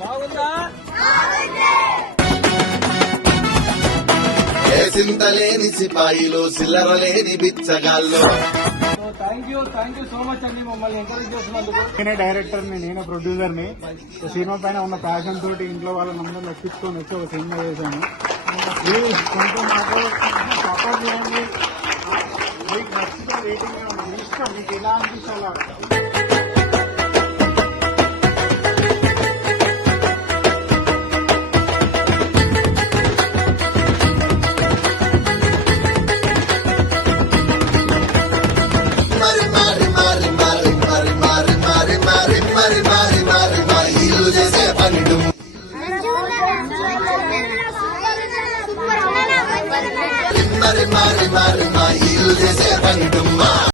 బాగుందా? చింతలేని సిపాయిలు సిల్లర లేని బిచ్చగాళ్ళు. Thank you so much అండి మమ్మల్ని ఎంకరేజ్ చేస్తున్నందుకు. నేనే డైరెక్టర్ని, నేనే ప్రొడ్యూసర్ని. సినిమా పైన ఉన్న ప్యాషన్ తోటి ఇంట్లో వాళ్ళని అందరూ ఎక్కించుకొని వచ్చి ఒక సినిమా చేశాను. ప్లీజ్ కొంచెం నాకు సపోర్ట్ చేయండి. మీకు నచ్చితే రేటింగ్ ఇష్టం, మీకు ఎలా అనిపిస్తే అలా.